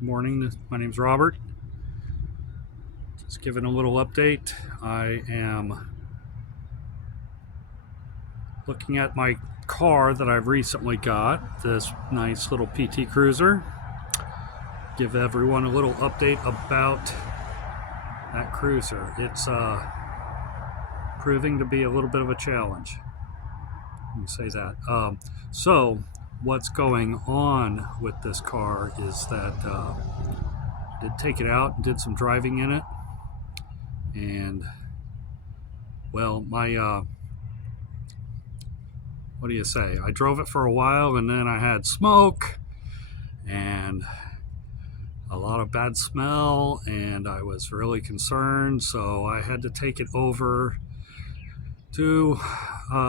Good morning, my name's Robert. Just giving a little update. I am looking at my car that I've recently got, this nice little PT Cruiser. Give everyone a little update about that cruiser. It's proving to be a little bit of a challenge. Let me say that. So what's going on with this car is that I did take it out and did some driving in it, and well, my what do you say, I drove it for a while and then I had smoke and a lot of bad smell, and I was really concerned, so I had to take it over to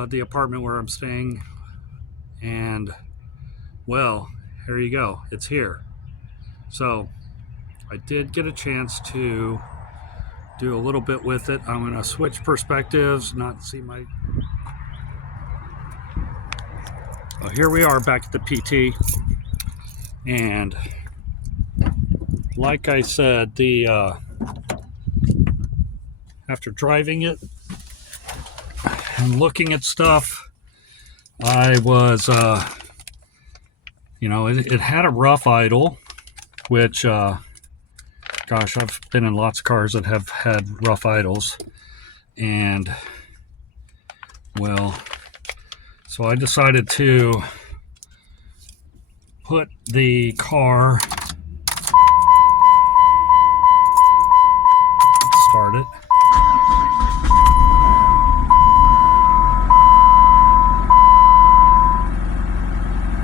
the apartment where I'm staying, and well, here you go, it's here. So I did get a chance to do a little bit with it. I'm going to switch perspectives, not see my... Well, here we are back at the PT, and like I said, after driving it and looking at stuff, I was, it had a rough idle, which, gosh, I've been in lots of cars that have had rough idles, and, well, so I decided to put the car, start it,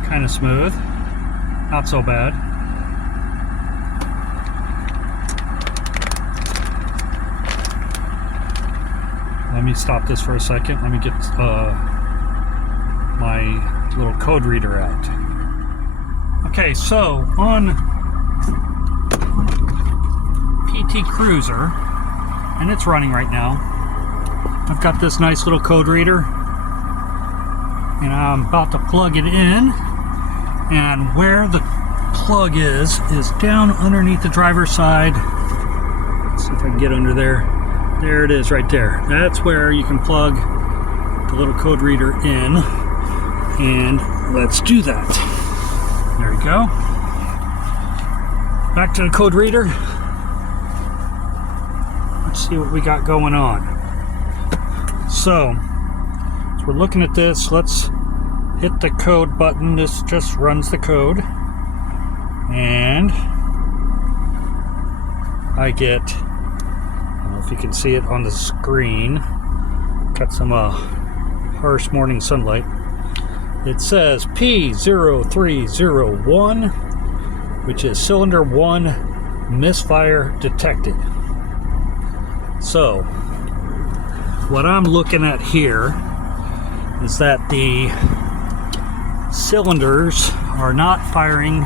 kind of smooth, not so bad. Let me stop this for a second. Let me get my little code reader out. Okay, so on PT Cruiser, and it's running right now, I've got this nice little code reader, and I'm about to plug it in, and where the plug is down underneath the driver's side. Let's see if I can get under there. There it is right there. That's where you can plug the little code reader in, and let's do that. There we go. Back to the code reader. Let's see what we got going on. So we're looking at this. Let's hit the code button. This just runs the code, and I get, I don't know if you can see it on the screen, got some harsh morning sunlight. It says P0301, which is cylinder 1 misfire detected. So what I'm looking at here is that the cylinders are not firing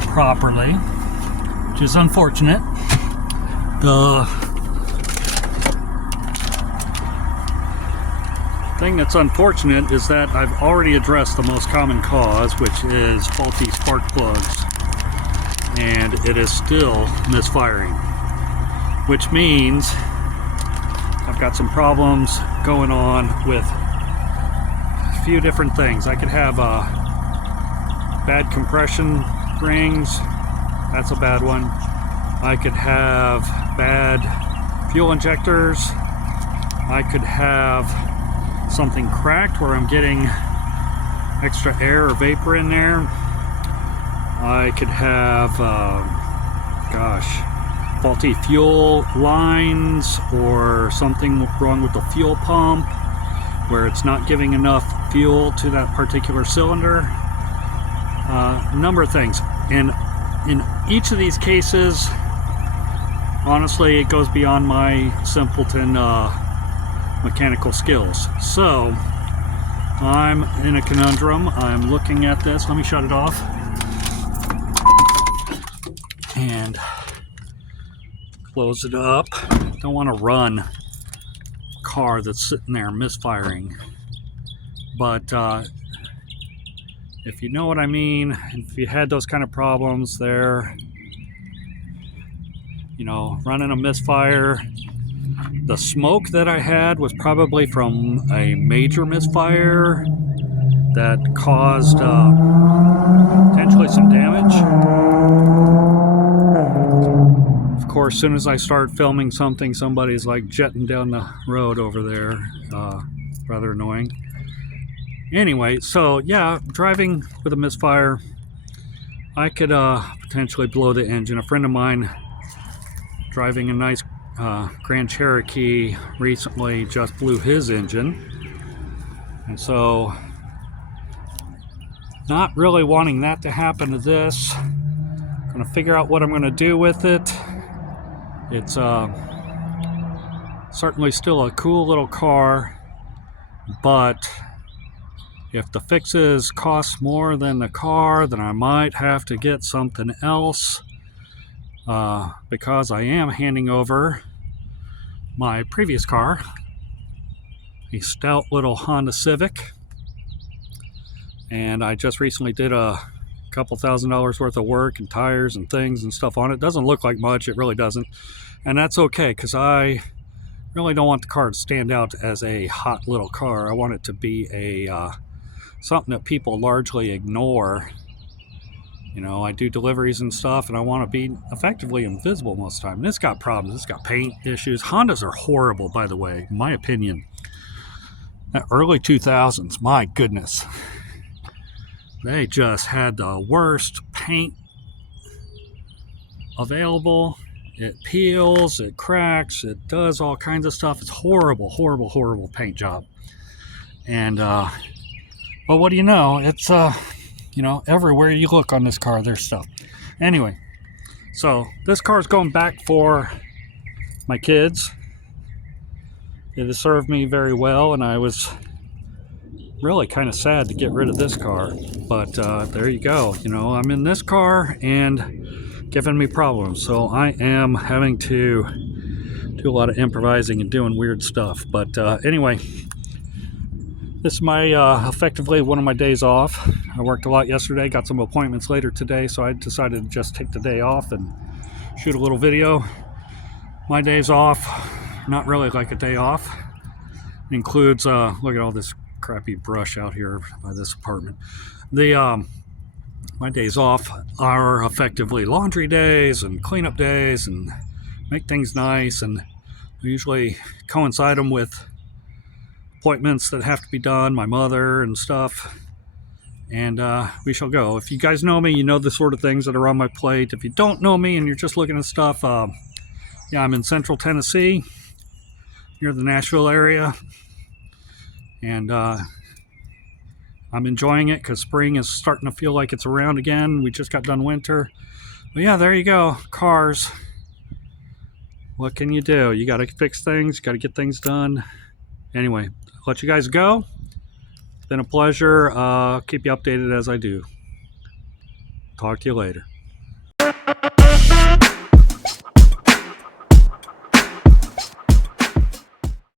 properly, which is unfortunate. The thing that's unfortunate is that I've already addressed the most common cause, which is faulty spark plugs, and it is still misfiring, which means I've got some problems going on with a few different things. I could have bad compression rings, that's a bad one. I could have bad fuel injectors. I could have something cracked where I'm getting extra air or vapor in there. I could have, faulty fuel lines, or something wrong with the fuel pump where it's not giving enough fuel to that particular cylinder. A number of things. And in each of these cases, honestly, it goes beyond my simpleton mechanical skills. So I'm in a conundrum. I'm looking at this. Let me shut it off and close it up. Don't want to run a car that's sitting there misfiring, but if you know what I mean, if you had those kind of problems there, you know, running a misfire. The smoke that I had was probably from a major misfire that caused potentially some damage. Of course, as soon as I start filming something, somebody's like jetting down the road over there. Rather annoying. Anyway, so yeah, driving with a misfire, I could potentially blow the engine. A friend of mine driving a nice Grand Cherokee recently just blew his engine. And so, not really wanting that to happen to this. Gonna figure out what I'm gonna do with it. It's certainly still a cool little car, but if the fixes cost more than the car, then I might have to get something else, because I am handing over my previous car, a stout little Honda Civic, and I just recently did a couple $1,000s worth of work and tires and things and stuff on it. Doesn't look like much, it really doesn't, and that's okay, because I really don't want the car to stand out as a hot little car. I want it to be a something that people largely ignore. You know, I do deliveries and stuff, and I want to be effectively invisible most of the time. And it's got problems. It's got paint issues. Hondas are horrible, by the way, in my opinion. That early 2000s, my goodness. They just had the worst paint available. It peels, it cracks, it does all kinds of stuff. It's horrible, horrible, horrible paint job. And, well, what do you know? It's, you know, everywhere you look on this car, there's stuff. Anyway, so this car's going back for my kids. It has served me very well, and I was really kind of sad to get rid of this car. But there you go. You know, I'm in this car and giving me problems. So I am having to do a lot of improvising and doing weird stuff. But anyway, this is my effectively one of my days off. I worked a lot yesterday, got some appointments later today, so I decided to just take the day off and shoot a little video. My days off, not really like a day off. It includes, look at all this crappy brush out here by this apartment. My days off are effectively laundry days and cleanup days and make things nice, and I usually coincide them with appointments that have to be done, my mother and stuff, and we shall go. If you guys know me, you know the sort of things that are on my plate. If you don't know me and you're just looking at stuff, yeah, I'm in central Tennessee, near the Nashville area, and I'm enjoying it because spring is starting to feel like it's around again. We just got done winter. But yeah, there you go, cars. What can you do? You got to fix things, got to get things done. Anyway, I'll let you guys go. It's been a pleasure. Keep you updated as I do. Talk to you later.